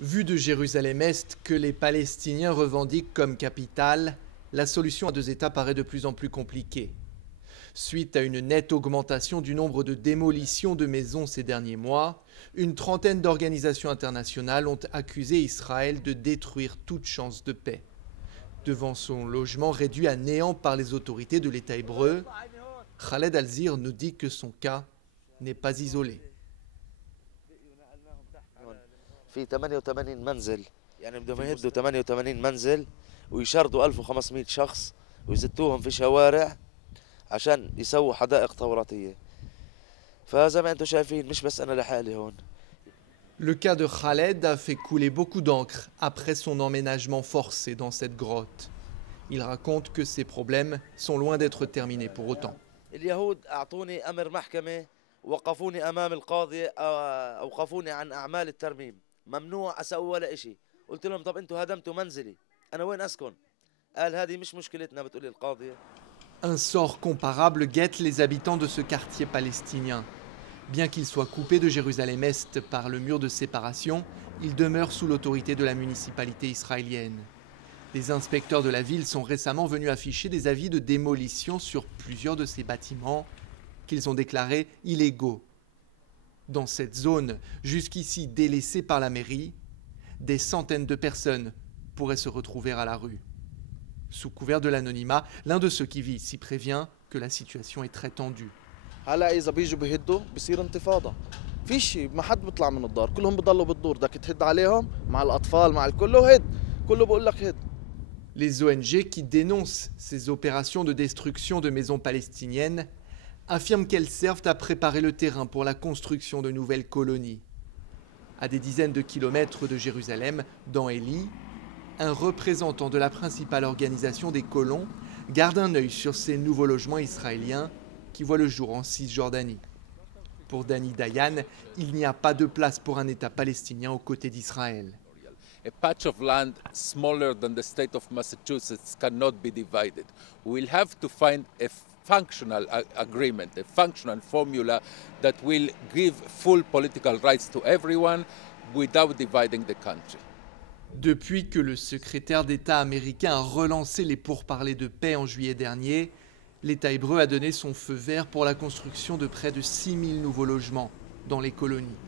Vu de Jérusalem-Est que les Palestiniens revendiquent comme capitale, la solution à deux États paraît de plus en plus compliquée. Suite à une nette augmentation du nombre de démolitions de maisons ces derniers mois, une trentaine d'organisations internationales ont accusé Israël de détruire toute chance de paix. Devant son logement réduit à néant par les autorités de l'État hébreu, Khaled Al-Zir nous dit que son cas n'est pas isolé. في 88 منزل يعني بدهم يهدوا 88 منزل ويشردوا 1500 شخص ويزتوهم في شوارع عشان يسووا حدائق توراتية. فزي ما انتم شايفين مش بس انا لحالي هون. Le cas de Khaled a fait couler beaucoup d'encre après son emménagement forcé dans cette grotte. Il raconte que ses problèmes sont loin d'être terminés pour autant. اليهود اعطوني امر محكمة وقفوني امام القاضي اوقفوني عن اعمال الترميم. ممنوع اسوي ولا اشي. قلت لهم طب انتوا هدمتوا منزلي. انا وين اسكن؟ قال هذه مش مشكلتنا بتقولي القاضية. Un sort comparable guette les habitants de ce quartier palestinien. Bien qu'il soit coupé de Jérusalem-Est par le mur de séparation, il demeure sous l'autorité de la municipalité israélienne. Les inspecteurs de la ville sont récemment venus afficher des avis de démolition sur plusieurs de ces bâtiments qu'ils ont déclarés illégaux. Dans cette zone, jusqu'ici délaissée par la mairie, des centaines de personnes pourraient se retrouver à la rue. Sous couvert de l'anonymat, l'un de ceux qui vit ici prévient que la situation est très tendue. هلا اذا بيجوا بيهدوا بصير انتفاضه. فيش ما حد بيطلع من الدار، كلهم بضلوا بالدور، بدك تهد عليهم مع الاطفال مع الكل هد، كله بقول لك هد. Les ONG qui dénoncent ces opérations de destruction de maisons palestiniennes affirment qu'elles servent à préparer le terrain pour la construction de nouvelles colonies. À des dizaines de kilomètres de Jérusalem, dans Eli, un représentant de la principale organisation des colons garde un œil sur ces nouveaux logements israéliens qui voient le jour en Cisjordanie. Pour Dani Dayan, il n'y a pas de place pour un État palestinien aux côtés d'Israël. A patch of land smaller than the state of Massachusetts cannot be divided. We'll have to find a functional agreement, a functional formula that will give full political rights to everyone without dividing the country. Depuis que le secrétaire d'État américain a relancé les pourparlers de paix en juillet dernier, l'État hébreu a donné son feu vert pour la construction de près de 6000 nouveaux logements dans les colonies.